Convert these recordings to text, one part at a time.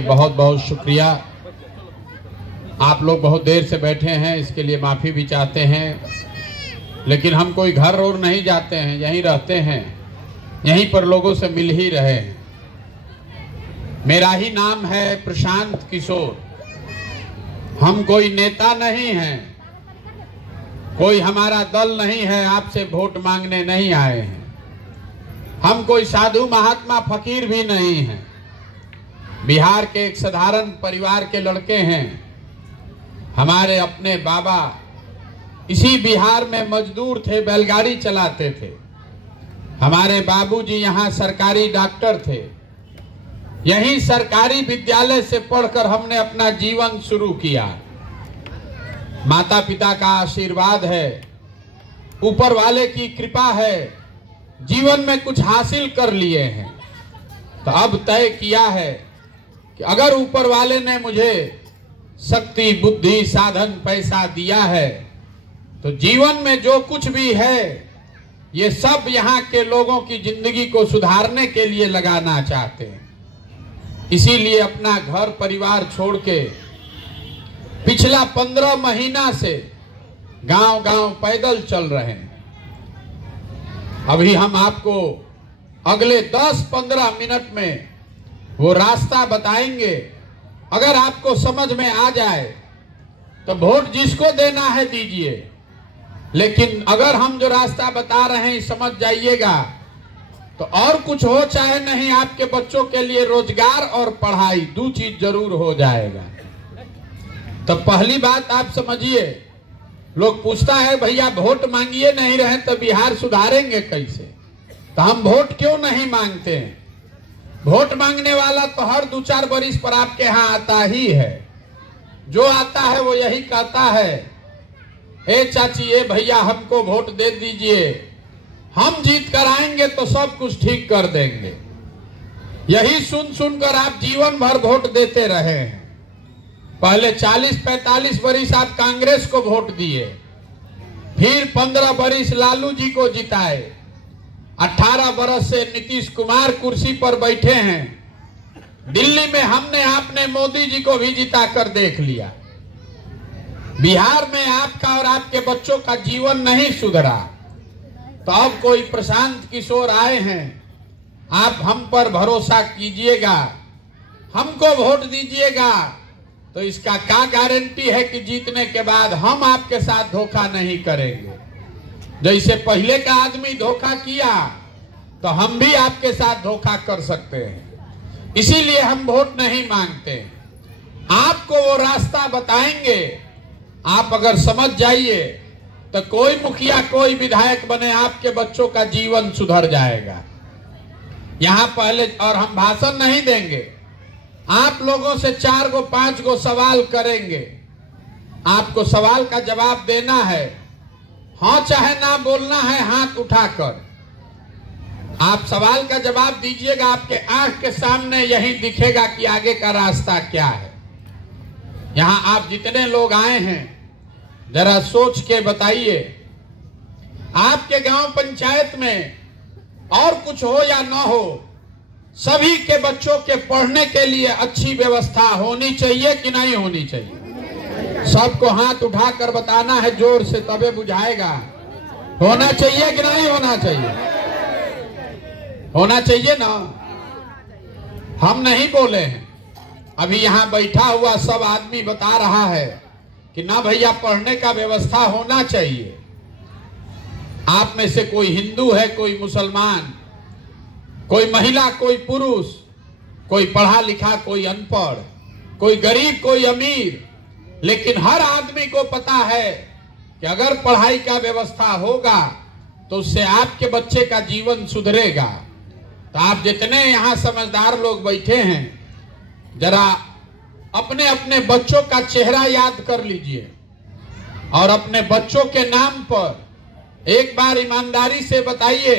बहुत बहुत शुक्रिया। आप लोग बहुत देर से बैठे हैं, इसके लिए माफ़ी भी चाहते हैं, लेकिन हम कोई घर और नहीं जाते हैं, यहीं रहते हैं, यहीं पर लोगों से मिल ही रहे हैं। मेरा ही नाम है प्रशांत किशोर। हम कोई नेता नहीं हैं, कोई हमारा दल नहीं है, आपसे वोट मांगने नहीं आए हैं। हम कोई साधु महात्मा फकीर भी नहीं हैं, बिहार के एक साधारण परिवार के लड़के हैं। हमारे अपने बाबा इसी बिहार में मजदूर थे, बैलगाड़ी चलाते थे। हमारे बाबूजी यहाँ सरकारी डॉक्टर थे। यहीं सरकारी विद्यालय से पढ़कर हमने अपना जीवन शुरू किया। माता पिता का आशीर्वाद है, ऊपर वाले की कृपा है, जीवन में कुछ हासिल कर लिए हैं। तो अब तय किया है कि अगर ऊपर वाले ने मुझे शक्ति, बुद्धि, साधन, पैसा दिया है, तो जीवन में जो कुछ भी है ये सब यहाँ के लोगों की जिंदगी को सुधारने के लिए लगाना चाहते हैं। इसीलिए अपना घर परिवार छोड़ के पिछला 15 महीना से गांव-गांव पैदल चल रहे हैं। अभी हम आपको अगले 10-15 मिनट में वो रास्ता बताएंगे। अगर आपको समझ में आ जाए तो वोट जिसको देना है दीजिए, लेकिन अगर हम जो रास्ता बता रहे हैं समझ जाइएगा तो और कुछ हो चाहे नहीं, आपके बच्चों के लिए रोजगार और पढ़ाई 2 चीज जरूर हो जाएगा। तो पहली बात आप समझिए, लोग पूछता है भैया वोट मांगिए नहीं रहे तो बिहार सुधारेंगे कैसे? तो हम वोट क्यों नहीं मांगते हैं? वोट मांगने वाला तो हर 2-4 बरिस पर आपके यहाँ आता ही है। जो आता है वो यही कहता है, ए चाची, ए भैया, हमको वोट दे दीजिए, हम जीत कर आएंगे तो सब कुछ ठीक कर देंगे। यही सुन सुनकर आप जीवन भर वोट देते रहे हैं। पहले 40-45 बरिस आप कांग्रेस को वोट दिए, फिर 15 बरिस लालू जी को जिताए, 18 बरस से नीतीश कुमार कुर्सी पर बैठे हैं। दिल्ली में हमने आपने मोदी जी को भी जिता कर देख लिया। बिहार में आपका और आपके बच्चों का जीवन नहीं सुधरा। तो अब कोई प्रशांत किशोर आए हैं, आप हम पर भरोसा कीजिएगा, हमको वोट दीजिएगा, तो इसका क्या गारंटी है कि जीतने के बाद हम आपके साथ धोखा नहीं करेंगे। जैसे पहले का आदमी धोखा किया तो हम भी आपके साथ धोखा कर सकते हैं। इसीलिए हम वोट नहीं मांगते। आपको वो रास्ता बताएंगे, आप अगर समझ जाइए तो कोई मुखिया, कोई विधायक बने, आपके बच्चों का जीवन सुधर जाएगा। यहाँ पहले और हम भाषण नहीं देंगे, आप लोगों से 4-5 सवाल करेंगे। आपको सवाल का जवाब देना है, हाँ चाहे ना बोलना है हाथ उठाकर। आप सवाल का जवाब दीजिएगा, आपके आंख के सामने यही दिखेगा कि आगे का रास्ता क्या है। यहाँ आप जितने लोग आए हैं जरा सोच के बताइए, आपके गांव पंचायत में और कुछ हो या ना हो, सभी के बच्चों के पढ़ने के लिए अच्छी व्यवस्था होनी चाहिए कि नहीं होनी चाहिए? सबको हाथ उठाकर बताना है जोर से, तबे बुझाएगा। होना चाहिए कि नहीं होना चाहिए? होना चाहिए ना। हम नहीं बोले हैं, अभी यहाँ बैठा हुआ सब आदमी बता रहा है कि ना भैया पढ़ने का व्यवस्था होना चाहिए। आप में से कोई हिंदू है, कोई मुसलमान, कोई महिला, कोई पुरुष, कोई पढ़ा लिखा, कोई अनपढ़, कोई गरीब, कोई अमीर, लेकिन हर आदमी को पता है कि अगर पढ़ाई का व्यवस्था होगा तो उससे आपके बच्चे का जीवन सुधरेगा। तो आप जितने यहाँ समझदार लोग बैठे हैं, जरा अपने अपने बच्चों का चेहरा याद कर लीजिए और अपने बच्चों के नाम पर एक बार ईमानदारी से बताइए,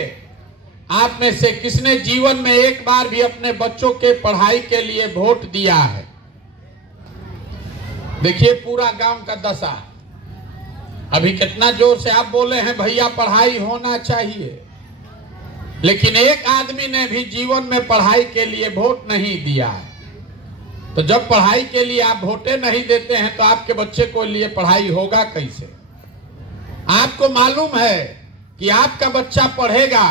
आप में से किसने जीवन में एक बार भी अपने बच्चों के पढ़ाई के लिए वोट दिया है? देखिए पूरा गांव का दशा। अभी कितना जोर से आप बोले हैं भैया पढ़ाई होना चाहिए, लेकिन एक आदमी ने भी जीवन में पढ़ाई के लिए वोट नहीं दिया है। तो जब पढ़ाई के लिए आप वोटें नहीं देते हैं तो आपके बच्चे को लिए पढ़ाई होगा कैसे? आपको मालूम है कि आपका बच्चा पढ़ेगा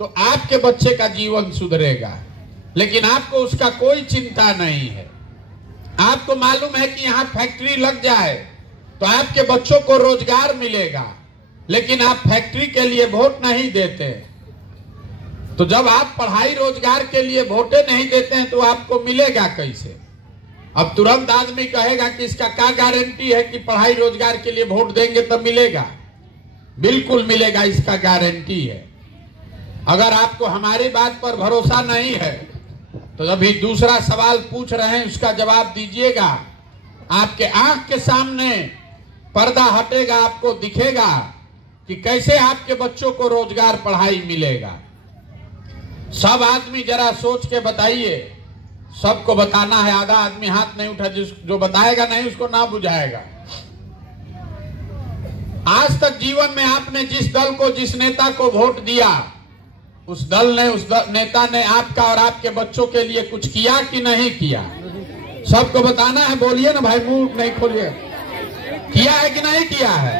तो आपके बच्चे का जीवन सुधरेगा, लेकिन आपको उसका कोई चिंता नहीं है। आपको मालूम है कि यहाँ फैक्ट्री लग जाए तो आपके बच्चों को रोजगार मिलेगा, लेकिन आप फैक्ट्री के लिए वोट नहीं देते। तो जब आप पढ़ाई रोजगार के लिए वोटें नहीं देते हैं तो आपको मिलेगा कैसे? अब तुरंत आदमी कहेगा कि इसका क्या गारंटी है कि पढ़ाई रोजगार के लिए वोट देंगे तो मिलेगा? बिल्कुल मिलेगा, इसका गारंटी है। अगर आपको हमारी बात पर भरोसा नहीं है तो अभी दूसरा सवाल पूछ रहे हैं, उसका जवाब दीजिएगा। आपके आंख के सामने पर्दा हटेगा, आपको दिखेगा कि कैसे आपके बच्चों को रोजगार पढ़ाई मिलेगा। सब आदमी जरा सोच के बताइए। सबको बताना है, आधा आदमी हाथ नहीं उठा, जो बताएगा नहीं उसको ना बुझाएगा। आज तक जीवन में आपने जिस दल को, जिस नेता को वोट दिया, उस दल ने, उस नेता ने आपका और आपके बच्चों के लिए कुछ किया कि नहीं किया? सबको बताना है, बोलिए ना भाई, मुंह नहीं खोलिए। किया है कि नहीं किया है?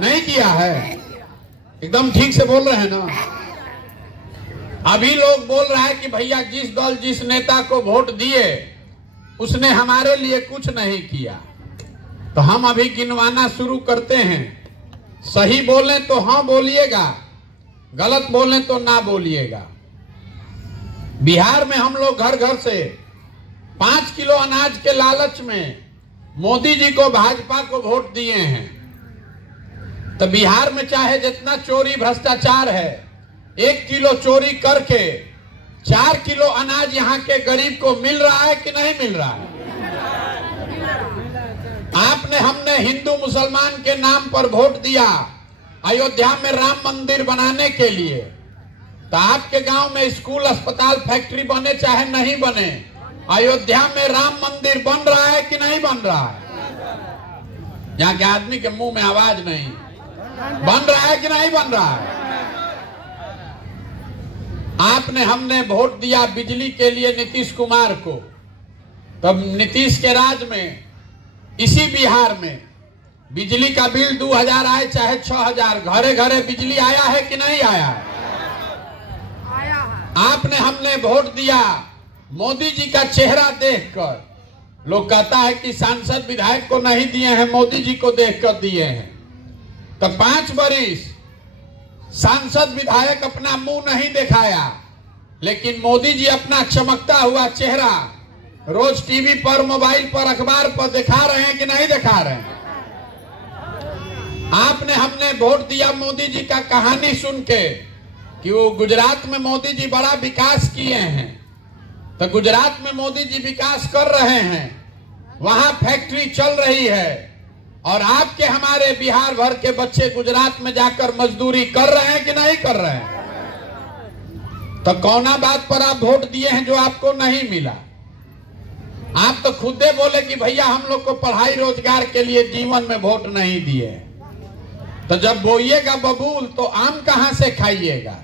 नहीं किया है। एकदम ठीक से बोल रहे हैं ना। अभी लोग बोल रहा है कि भैया जिस दल, जिस नेता को वोट दिए उसने हमारे लिए कुछ नहीं किया। तो हम अभी गिनवाना शुरू करते हैं। सही बोलें तो हाँ बोलिएगा, गलत बोलें तो ना बोलिएगा। बिहार में हम लोग घर घर से 5 किलो अनाज के लालच में मोदी जी को, भाजपा को वोट दिए हैं। तो बिहार में चाहे जितना चोरी भ्रष्टाचार है, 1 किलो चोरी करके 4 किलो अनाज यहाँ के गरीब को मिल रहा है कि नहीं मिल रहा है? आपने, हमने हिंदू मुसलमान के नाम पर वोट दिया अयोध्या में राम मंदिर बनाने के लिए। तो आपके गांव में स्कूल, अस्पताल, फैक्ट्री बने चाहे नहीं बने, अयोध्या में राम मंदिर बन रहा है कि नहीं बन रहा है? यहाँ के आदमी के मुंह में आवाज नहीं। बन रहा है कि नहीं बन रहा है? आपने, हमने वोट दिया बिजली के लिए नीतीश कुमार को। तब नीतीश के राज में, इसी बिहार में बिजली का बिल 2000 आए चाहे 6000, घरे घरे बिजली आया है कि नहीं आया है? आया है। आपने, हमने वोट दिया मोदी जी का चेहरा देखकर। लोग कहता है कि सांसद विधायक को नहीं दिए हैं, मोदी जी को देखकर दिए हैं। तो 5 बरिस सांसद विधायक अपना मुंह नहीं दिखाया, लेकिन मोदी जी अपना चमकता हुआ चेहरा रोज टीवी पर, मोबाइल पर, अखबार पर दिखा रहे हैं कि नहीं दिखा रहे हैं? आपने, हमने वोट दिया मोदी जी का कहानी सुन के कि वो गुजरात में मोदी जी बड़ा विकास किए हैं। तो गुजरात में मोदी जी विकास कर रहे हैं, वहां फैक्ट्री चल रही है, और आपके, हमारे बिहार भर के बच्चे गुजरात में जाकर मजदूरी कर रहे हैं कि नहीं कर रहे हैं? तो कौना बात पर आप वोट दिए हैं जो आपको नहीं मिला? आप तो खुदे बोले कि भैया हम लोग को पढ़ाई रोजगार के लिए जीवन में वोट नहीं दिए। तो जब बोइएगा बबूल तो आम कहां से खाइएगा?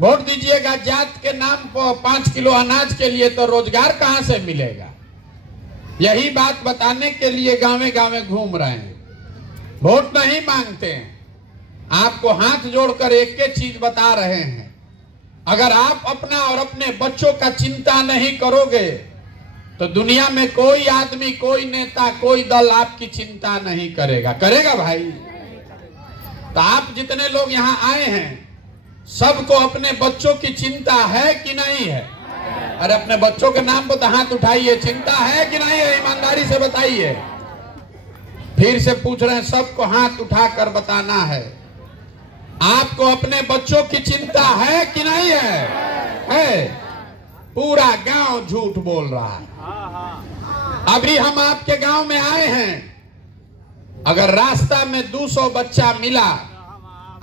वोट दीजिएगा जात के नाम पर 5 किलो अनाज के लिए, तो रोजगार कहां से मिलेगा? यही बात बताने के लिए गांवे गांवे घूम रहे हैं। वोट नहीं मांगते हैं, आपको हाथ जोड़कर एक एक चीज बता रहे हैं। अगर आप अपना और अपने बच्चों का चिंता नहीं करोगे तो दुनिया में कोई आदमी, कोई नेता, कोई दल आपकी चिंता नहीं करेगा। करेगा भाई? तो आप जितने लोग यहाँ आए हैं, सबको अपने बच्चों की चिंता है कि नहीं है? अरे अपने बच्चों के नाम पर तो हाथ उठाइए। चिंता है कि नहीं है? ईमानदारी से बताइए। फिर से पूछ रहे हैं, सबको हाथ उठाकर बताना है। आपको अपने बच्चों की चिंता है कि नहीं है? है। पूरा गांव झूठ बोल रहा है। अभी हम आपके गांव में आए हैं, अगर रास्ता में 200 बच्चा मिला,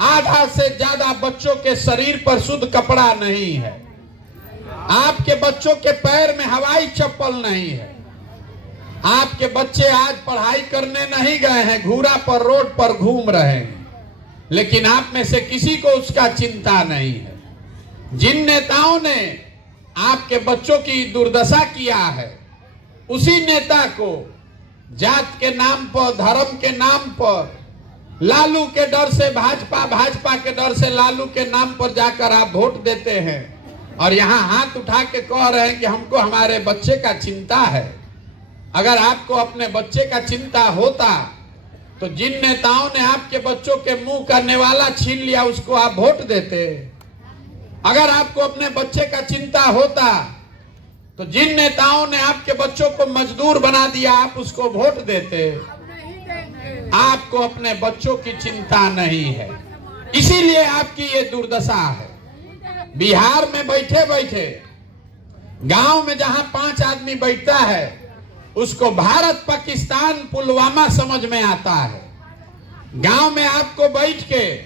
आधा से ज्यादा बच्चों के शरीर पर शुद्ध कपड़ा नहीं है। आपके बच्चों के पैर में हवाई चप्पल नहीं है। आपके बच्चे आज पढ़ाई करने नहीं गए हैं, घूरा पर, रोड पर घूम रहे हैं, लेकिन आप में से किसी को उसका चिंता नहीं है। जिन नेताओं ने आपके बच्चों की दुर्दशा किया है, उसी नेता को जात के नाम पर, धर्म के नाम पर, लालू के डर से भाजपा, भाजपा के डर से लालू के नाम पर जाकर आप वोट देते हैं और यहाँ हाथ उठा के कह रहे हैं कि हमको हमारे बच्चे का चिंता है। अगर आपको अपने बच्चे का चिंता होता तो जिन नेताओं ने आपके बच्चों के मुंह का नेवाला छीन लिया उसको आप वोट देते। अगर आपको अपने बच्चे का चिंता होता तो जिन नेताओं ने आपके बच्चों को मजदूर बना दिया आप उसको वोट देते। आपको अपने बच्चों की चिंता नहीं है, इसीलिए आपकी ये दुर्दशा है। बिहार में बैठे बैठे गांव में जहां 5 आदमी बैठता है उसको भारत पाकिस्तान पुलवामा समझ में आता है। गांव में आपको बैठ के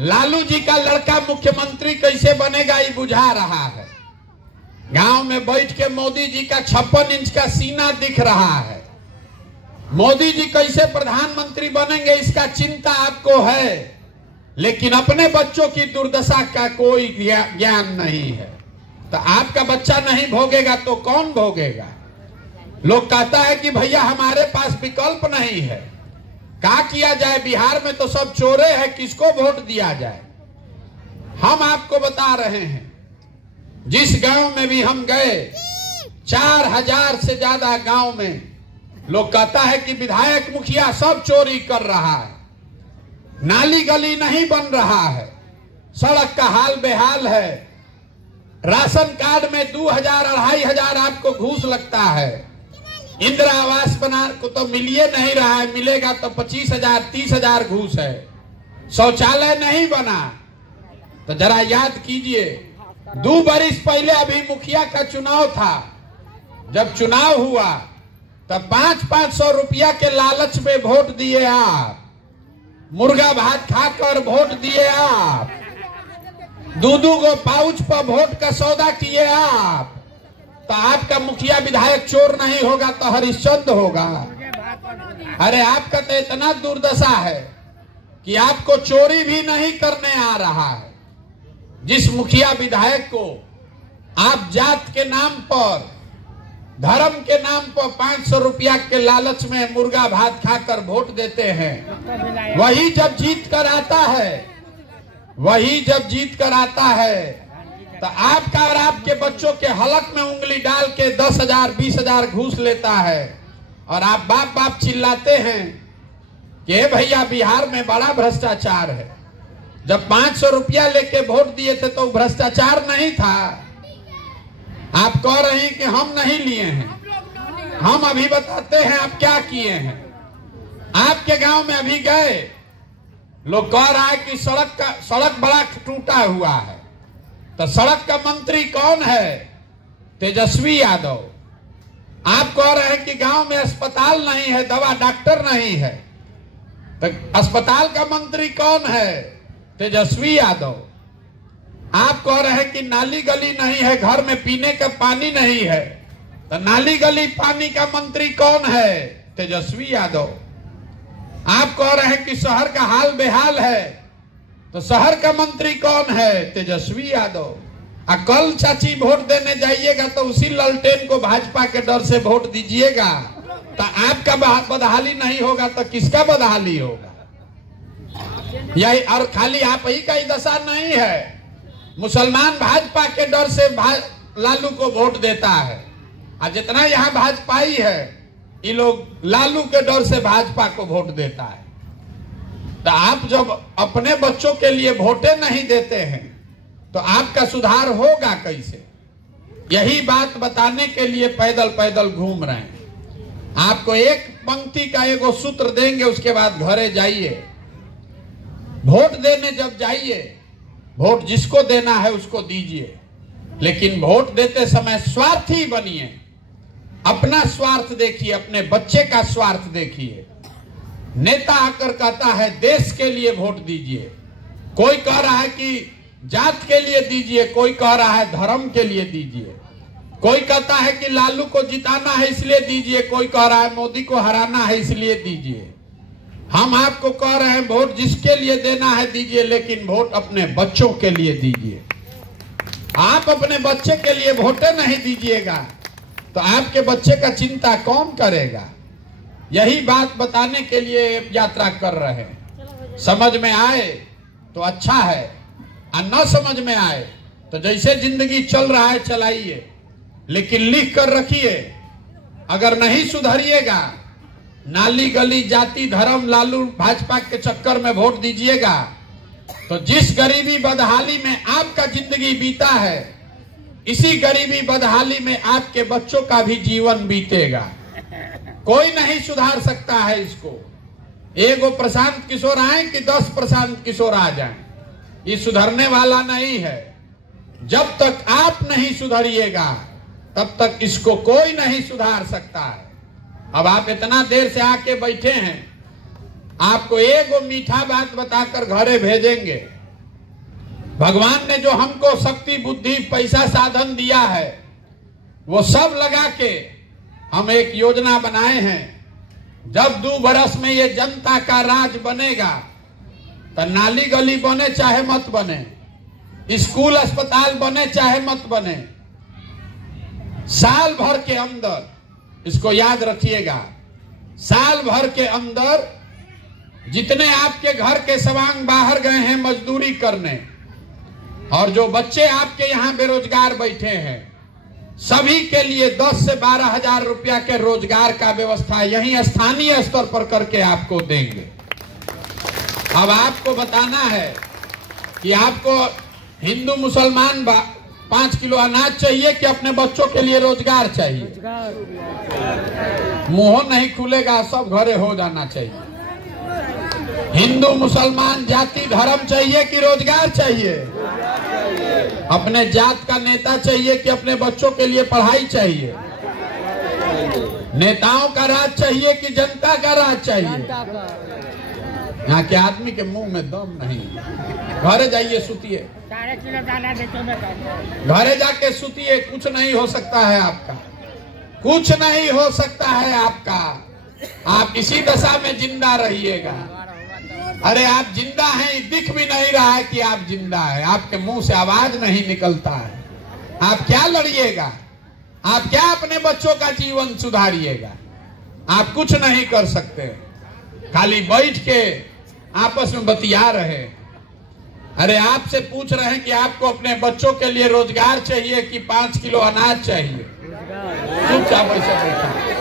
लालू जी का लड़का मुख्यमंत्री कैसे बनेगा ये बुझा रहा है। गांव में बैठ के मोदी जी का 56 इंच का सीना दिख रहा है। मोदी जी कैसे प्रधानमंत्री बनेंगे इसका चिंता आपको है, लेकिन अपने बच्चों की दुर्दशा का कोई ज्ञान नहीं है। तो आपका बच्चा नहीं भोगेगा तो कौन भोगेगा? लोग कहता है कि भैया हमारे पास विकल्प नहीं है, क्या किया जाए? बिहार में तो सब चोरे हैं, किसको वोट दिया जाए? हम आपको बता रहे हैं, जिस गांव में भी हम गए 4000 से ज्यादा गांव में लोग कहता है कि विधायक मुखिया सब चोरी कर रहा है, नाली गली नहीं बन रहा है, सड़क का हाल बेहाल है, राशन कार्ड में 2000-2500 आपको घूस लगता है, इंदिरा आवास बना को तो मिलिए नहीं रहा है, मिलेगा तो 25,000-30,000 घूस है, शौचालय नहीं बना। तो जरा याद कीजिए 2 बरिस पहले अभी मुखिया का चुनाव था, जब चुनाव हुआ तब 500-500 रुपया के लालच में वोट दिए आप, मुर्गा भात खाकर वोट दिए आप, 2-2 गो पाउच पर वोट का सौदा किए आप। तो आपका मुखिया विधायक चोर नहीं होगा तो हरिश्चंद्र होगा। अरे आपका तो इतना दुर्दशा है कि आपको चोरी भी नहीं करने आ रहा है। जिस मुखिया विधायक को आप जात के नाम पर, धर्म के नाम पर 500 रुपया के लालच में मुर्गा भात खाकर वोट देते हैं, वही जब जीत कर आता है तो आपका और आपके बच्चों के हलक में उंगली डाल के 10,000-20,000 घूस लेता है और आप बाप बाप चिल्लाते हैं कि भैया बिहार में बड़ा भ्रष्टाचार है। जब 500 रुपया लेके वोट दिए थे तो भ्रष्टाचार नहीं था। आप कह रहे हैं कि हम नहीं लिए हैं, हम अभी बताते हैं आप क्या किए हैं। आपके गांव में अभी गए, लोग कह रहा है कि सड़क बड़ा टूटा हुआ है, तो सड़क का मंत्री कौन है? तेजस्वी यादव। आप कह रहे हैं कि गांव में अस्पताल नहीं है, दवा डॉक्टर नहीं है, तो अस्पताल का मंत्री कौन है? तेजस्वी यादव। आप कह रहे हैं कि नाली गली नहीं है, घर में पीने का पानी नहीं है, तो नाली गली पानी का मंत्री कौन है? तेजस्वी यादव। आप कह रहे हैं कि शहर का हाल बेहाल है, तो शहर का मंत्री कौन है? तेजस्वी यादव। कल चाची वोट देने जाइएगा तो उसी ललटेन को भाजपा के डर से वोट दीजिएगा, तो आपका बदहाली नहीं होगा तो किसका बदहाली होगा? यही, और खाली आप ही का ही दशा नहीं है। मुसलमान भाजपा के डर से लालू को वोट देता है, और जितना यहाँ भाजपाई है ये लोग लालू के डर से भाजपा को वोट देता है। तो आप जब अपने बच्चों के लिए वोटे नहीं देते हैं तो आपका सुधार होगा कैसे? यही बात बताने के लिए पैदल पैदल घूम रहे हैं। आपको एक पंक्ति का एगो सूत्र देंगे, उसके बाद घरे जाइए, वोट देने जब जाइए, वोट जिसको देना है उसको दीजिए, लेकिन वोट देते समय स्वार्थी बनिए। अपना स्वार्थ देखिए, अपने बच्चे का स्वार्थ देखिए। नेता आकर कहता है देश के लिए वोट दीजिए, कोई कह रहा है कि जात के लिए दीजिए, कोई कह रहा है धर्म के लिए दीजिए, कोई कहता है कि लालू को जिताना है इसलिए दीजिए, कोई कह रहा है मोदी को हराना है इसलिए दीजिए। हम आपको कह रहे हैं वोट जिसके लिए देना है दीजिए, लेकिन वोट अपने बच्चों के लिए दीजिए। आप अपने बच्चे के लिए वोटे नहीं दीजिएगा तो आपके बच्चे का चिंता कौन करेगा? यही बात बताने के लिए यात्रा कर रहे हैं। समझ में आए तो अच्छा है, और न समझ में आए तो जैसे जिंदगी चल रहा है चलाइए, लेकिन लिख कर रखिए, अगर नहीं सुधरिएगा, नाली गली जाति धर्म लालू भाजपा के चक्कर में वोट दीजिएगा, तो जिस गरीबी बदहाली में आपका जिंदगी बीता है, इसी गरीबी बदहाली में आपके बच्चों का भी जीवन बीतेगा। कोई नहीं सुधार सकता है इसको। एगो प्रशांत किशोर आए कि 10 प्रशांत किशोर आ जाएं, ये सुधरने वाला नहीं है। जब तक आप नहीं सुधरिएगा तब तक इसको कोई नहीं सुधार सकता है। अब आप इतना देर से आके बैठे हैं, आपको एगो मीठा बात बताकर घरे भेजेंगे। भगवान ने जो हमको शक्ति बुद्धि पैसा साधन दिया है, वो सब लगा के हम एक योजना बनाए हैं। जब 2 बरस में ये जनता का राज बनेगा, तो नाली गली बने चाहे मत बने, स्कूल अस्पताल बने चाहे मत बने, साल भर के अंदर, इसको याद रखिएगा, साल भर के अंदर जितने आपके घर के सवांग बाहर गए हैं मजदूरी करने, और जो बच्चे आपके यहाँ बेरोजगार बैठे हैं, सभी के लिए 10 से 12 हजार रुपया के रोजगार का व्यवस्था यही स्थानीय स्तर पर करके आपको देंगे। अब आपको बताना है कि आपको हिंदू मुसलमान 5 किलो अनाज चाहिए कि अपने बच्चों के लिए रोजगार चाहिए। मुंह नहीं खुलेगा, सब घरे हो जाना चाहिए। हिंदू मुसलमान जाति धर्म चाहिए कि रोजगार चाहिए? अपने जात का नेता चाहिए कि अपने बच्चों के लिए पढ़ाई चाहिए? नेताओं का राज चाहिए कि जनता का राज चाहिए? यहाँ के आदमी के मुंह में दम नहीं। घरे जाइए, सुतिए, घरे जाके सुतिए, कुछ नहीं हो सकता है आपका, कुछ नहीं हो सकता है आपका। आप इसी दशा में जिंदा रहिएगा। अरे आप जिंदा हैं, दिख भी नहीं रहा है कि आप जिंदा है, आपके मुंह से आवाज नहीं निकलता है। आप क्या लड़िएगा? आप क्या अपने बच्चों का जीवन सुधारिएगा? आप कुछ नहीं कर सकते, खाली बैठ के आपस में बतिया रहे। अरे आपसे पूछ रहे हैं कि आपको अपने बच्चों के लिए रोजगार चाहिए कि 5 किलो अनाज चाहिए? चुपचाप ऐसा बैठा।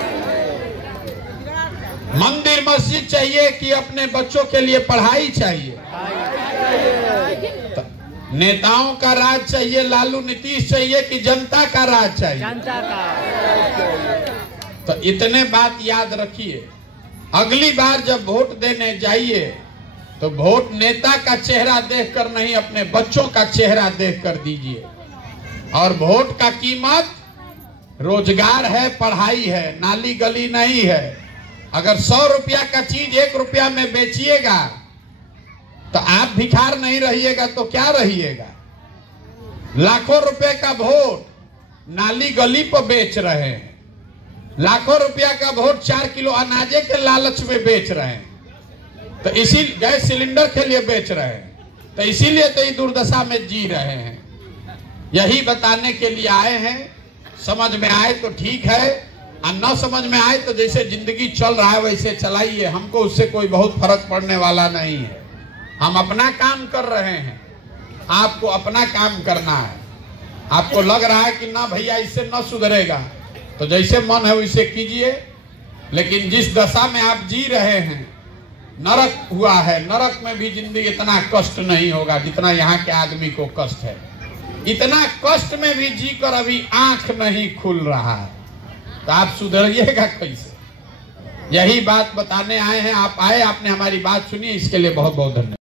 मंदिर मस्जिद चाहिए कि अपने बच्चों के लिए पढ़ाई चाहिए? नेताओं का राज चाहिए, लालू नीतीश चाहिए कि जनता का राज चाहिए? जनता का। तो इतने बात याद रखिए। अगली बार जब वोट देने जाइए तो वोट नेता का चेहरा देखकर नहीं, अपने बच्चों का चेहरा देखकर दीजिए। और वोट का कीमत रोजगार है, पढ़ाई है, नाली गली नहीं है। अगर 100 रुपया का चीज 1 रुपया में बेचिएगा तो आप भिखार नहीं रहिएगा तो क्या रहिएगा? लाखों रुपए का वोट नाली गली पर बेच रहे हैं, लाखों रुपया का वोट 4 किलो अनाजे के लालच में बेच रहे हैं, तो इसी गैस सिलेंडर के लिए बेच रहे हैं, तो इसीलिए तो ये दुर्दशा में जी रहे हैं। यही बताने के लिए आए हैं। समझ में आए तो ठीक है, और न समझ में आए तो जैसे जिंदगी चल रहा है वैसे चलाइए। हमको उससे कोई बहुत फर्क पड़ने वाला नहीं है। हम अपना काम कर रहे हैं, आपको अपना काम करना है। आपको लग रहा है कि ना भैया इससे न सुधरेगा, तो जैसे मन है वैसे कीजिए, लेकिन जिस दशा में आप जी रहे हैं, नरक हुआ है, नरक में भी जिंदगी इतना कष्ट नहीं होगा जितना यहाँ के आदमी को कष्ट है। इतना कष्ट में भी जीकर अभी आंख नहीं खुल रहा है, तो आप सुधरिएगा कैसे? यही बात बताने आए हैं। आप आए, आपने हमारी बात सुनी, इसके लिए बहुत बहुत धन्यवाद।